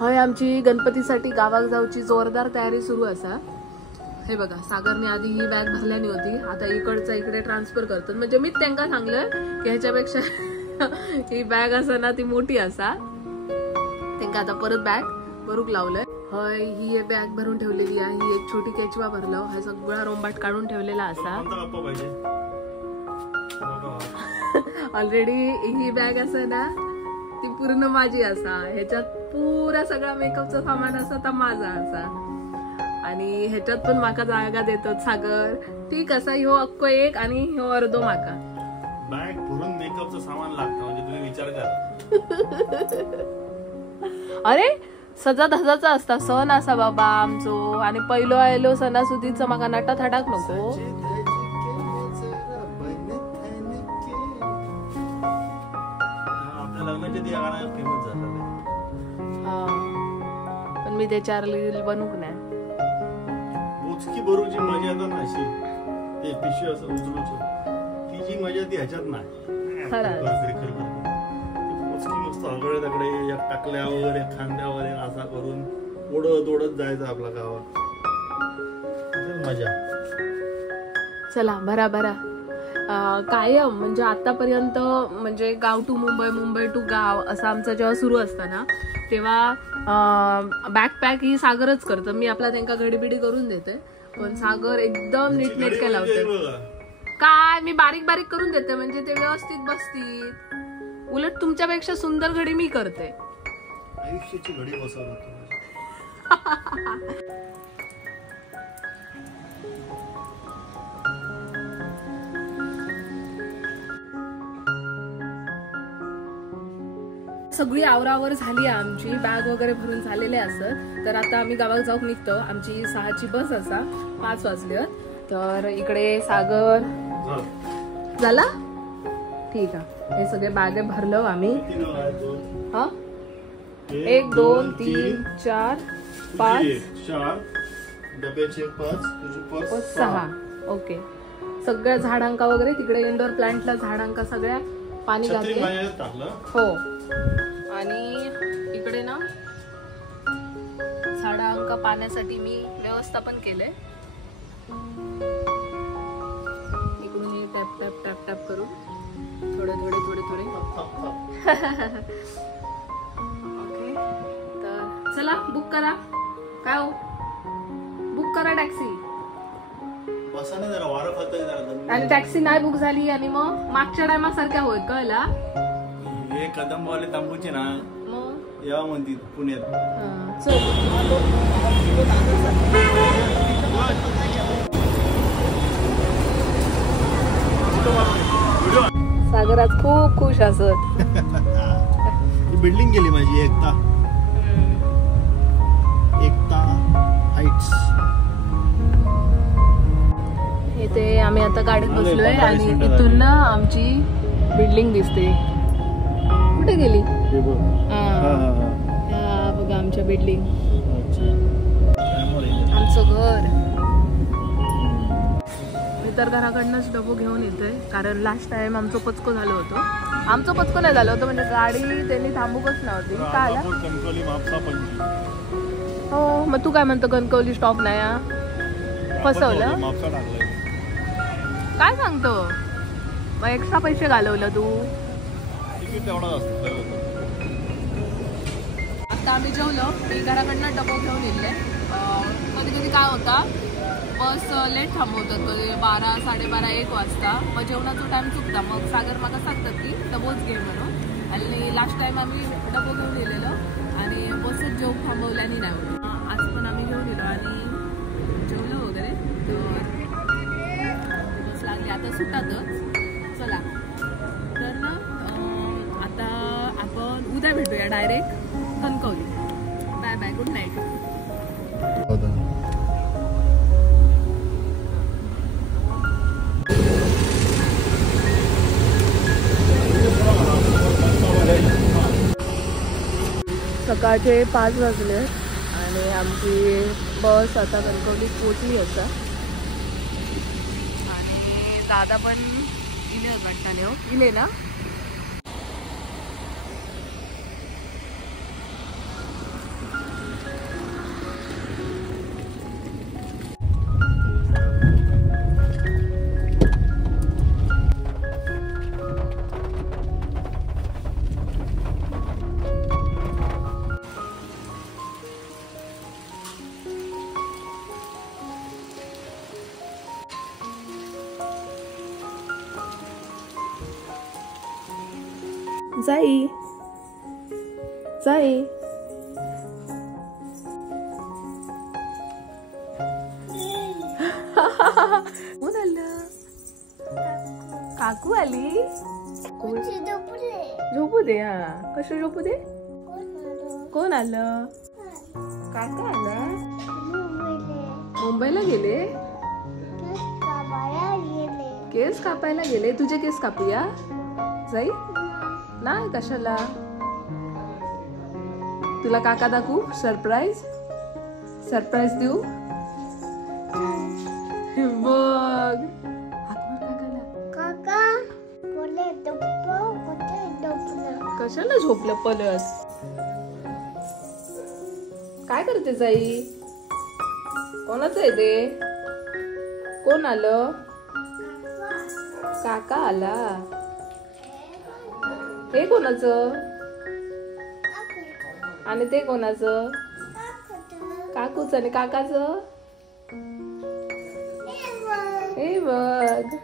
हय आमची गणपतीसाठी गावाक जाऊची जोरदार तयारी सुरू असा। हे बघा सागरने आधी ही बॅग भरल्यानी होती, आता इकडचा इकडे ट्रान्सफर करतात। म्हणजे मीच त्यांना सांगलं की ह्याच्यापेक्षा ही बॅग असा ना ती मोठी असा, त्यांना आता परत बॅग भरूक लावलंय। हय ही बॅग भरून ठेवलेली आहे, ही एक छोटी केचवा भरलो, हा सगळा रोंबाट काढून ठेवलेला असा। ऑलरेडी ही बॅग असं ना ती पूर्ण माझी असा, ह्याच्यात पुरा सगळा मेकअपचा सामान असा तर माझा असा, आणि ह्याच्यात पण माका जागा देतो सागर। ठीक असा ह्यो अक्को एक आणि ह्यो अर्धो माका बॅग भरून मेकअपचं सामान लागतं, म्हणजे तुम्ही विचार करा। अरे सजा धजाचा असता सण असा बाबा आमचो, आणि पहिलो आयलो सणासुदीचं माका नटा थाटाक नको। पण मी त्याच्यावर रील बनवूक नाही, मोजकी भरूची मजा येतात ना अशी, ते पिशवी असं उचलूच ती जी मजा ती ह्याच्यात नाही। मोजकी मस्त आगळे तगडे या टाकल्यावर या खांद्यावर असा करून ओढत ओढत जायचं आपल्या गावात, मजा। चला भरा भरा कायम म्हणजे आतापर्यंत म्हणजे गाव टू मुंबई, मुंबई टू गाव असं आमचं जेव्हा सुरू असताना तेव्हा बॅकपॅक ही सागरच करतं, मी आपला त्यांना घडीबिडी करून देते, पण सागर एकदम नीटनेटके लावते। काय मी बारीक बारीक करून देते म्हणजे ते व्यवस्थित बसतील, उलट तुमच्यापेक्षा सुंदर घडी मी करते। आयुष्याची घडी बसवतो सगळी आवरावर झाली आमची, बॅग वगैरे भरून झालेले असत। तर आता आम्ही गावात जाऊन निघतो, आमची 6ची बस असा, 5 वाजले। तर इकडे सागर झाला ठीक आहे, हे सगळे बॅगे भरलो आम्ही। हा 1 2 3 4 5 डब्याचे 5 6 ओके। सगळ्या झाडांका वगैरे तिकडे इंडोर प्लांटला झाडांका सगळ्या पाणी घातले हो, आणि इकडे ना झाडांका पाण्यासाठी मी व्यवस्थापन केले, इकडून टॅप टॅप टॅप टॅप करून थोडे थोडे थोडे थोडे ओके। तर चला बुक करा, काय हो बुक करा टॅक्सी, आणि टॅक्सी नाही बुक झाली आणि मग मागच्या टायमा सारख्या होय कळला, हे कदमवाले तांबूचे ना या म्हणतील पुण्यात। सागर आज खूप खुश असत। बिल्डिंग गेली माझी एकता हाइट्स। इथे आम्ही आता गाडीत बसलोय आणि इथून ना आमची बिल्डिंग दिसते, कुठे गेली बघा आमच्या बिल्डिंग, आमचं घर। मी तर घराकडनंच डबो घेऊन येतोय, कारण लास्ट टाइम आमचं पचको झालं होतं, आमचं पचको नाही झालं होतं म्हणजे गाडी त्यांनी थांबूकच नव्हती काय आला। हो मग तू काय म्हणतो कणकवली स्टॉप नाही फसवलं काय सांगतो, मग एक्स्ट्रा पैसे घालवलं तू। आता आम्ही जेवलो, मी घराकडनं डबो घेऊन येले। कधी कधी काय होता बस लेट थांबवतात, कधी 12 12:30 1 वाजता, मग जेवणाचा टाइम चुकता, मग सागर मला सांगतात की डबोच घे म्हणून, आणि लास्ट टाइम आम्ही डबो घेऊन गेलेलो आणि बसच जेवण थांबवल्याने नाही होती। आज पण आम्ही घेऊन गेलो आणि जेवलो वगैरे, तर बस लागली आता सुटातच। चला तर ना आता आपण उद्या भेटूया direct Kankavli. Bye bye, good night. सकाळचे 5 वाजले आणि आमची बस आता कणकवलीत पोचली असा, आणि दादा पण इले वाटताले हो इले ना। जाई जाई कोण आलं? काकू आली. झोपू दे. हा कशी झोपू दे? कोण आलं? काका आला. मुंबईला गेले. केस कापायला गेले. तुझे केस कापूया जाई? नाही कशाला? तुला काका दाखवू? सरप्राईज सरप्राईज देऊ बघ. काका कशाला झोपलं पलस? काय करते जाई? कोणाचं आहे ते? कोण आलं? काका आला. हे कोणाचं? आणि ते कोणाचं? काकूच आणि काकाचं. हे बघ.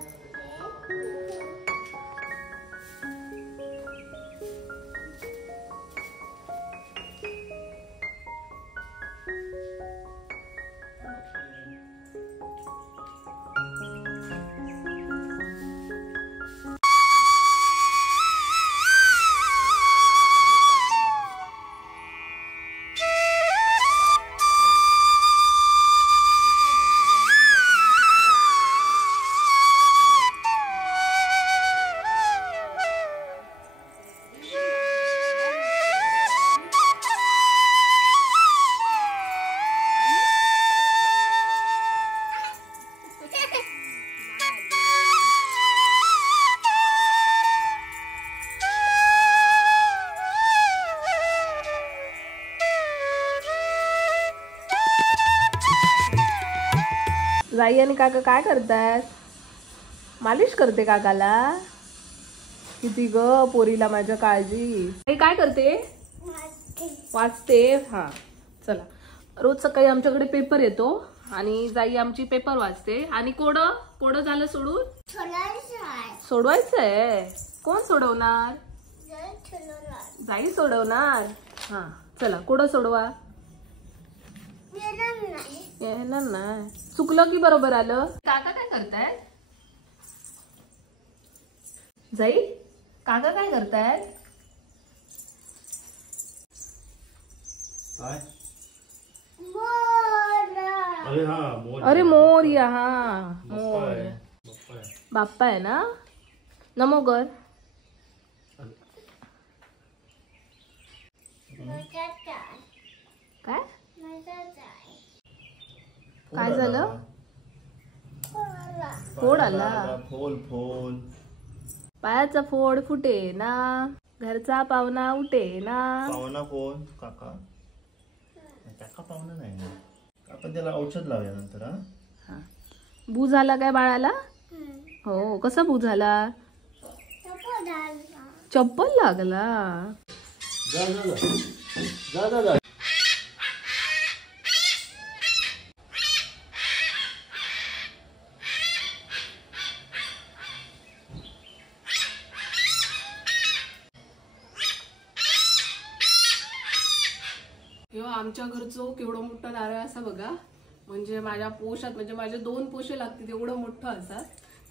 जाई आणि काका काय करतात? मालिश करते काकाला. किती ग पोरीला माझ्या काळजी. काय करते? वाचते. हा चला. रोज सकाळी आमच्याकडे पेपर येतो आणि जाई आमची पेपर वाचते. आणि कोड झालं सोडून? सोडवायचंय. कोण सोडवणार? जाई सोडवणार. हा चला कोड सोडवा. येणार नाही. चुकलं की बरोबर आलं. काका काय करतायत? जाई काका काय करतायत? अरे मोरया. हा मोर. बाप्पा आहे ना. नमो कर. काय काय झालं? फोड आला. फोल पायाचा फोड फुटे ना. घरचा पाहुणा उठे ना. पाहुणा कोण? काका. काका पाहुणा नाही ना. आपण त्याला औषध लावूया नंतर. हा बू झाला काय बाळाला? हो. कसा बू झाला? चप्पल लागला. जा. आमच्या घरचं केवढं मोठं नारळ असा बघा. म्हणजे माझ्या पोशात म्हणजे माझे 2 पोशे लागतील एवढं मोठं असा.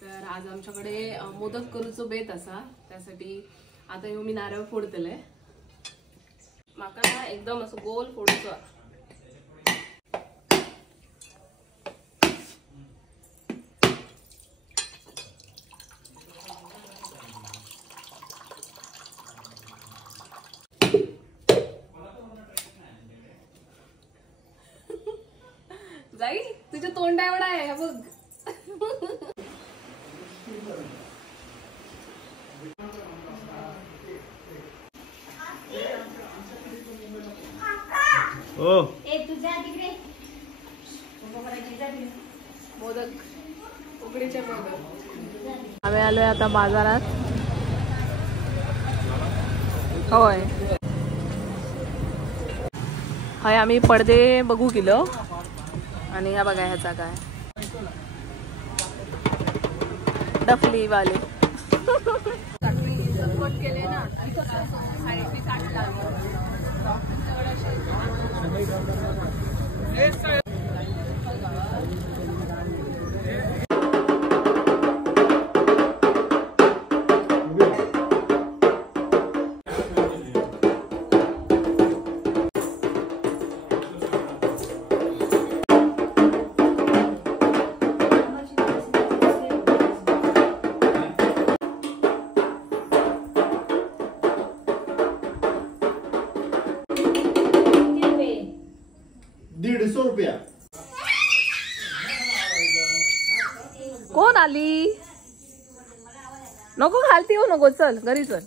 तर आज आमच्याकडे मोदक करूचो बेत असा. त्यासाठी आता मी नारळ फोडतले. माका ना एकदम असं गोल फोडूचो. जाई तुझ्या तोंडा एवढा आहे बघ. मोदक उकडीचे मोदक. आम्ही आलोय आता बाजारात. होय हाय. आम्ही पडदे बघू गेलो आणि ह्या बघा ह्याचा काय डफली वाले. कट केले ना 60 लागले. ₹150. कोण आली? नको घालती हो नको, चल घरी चल.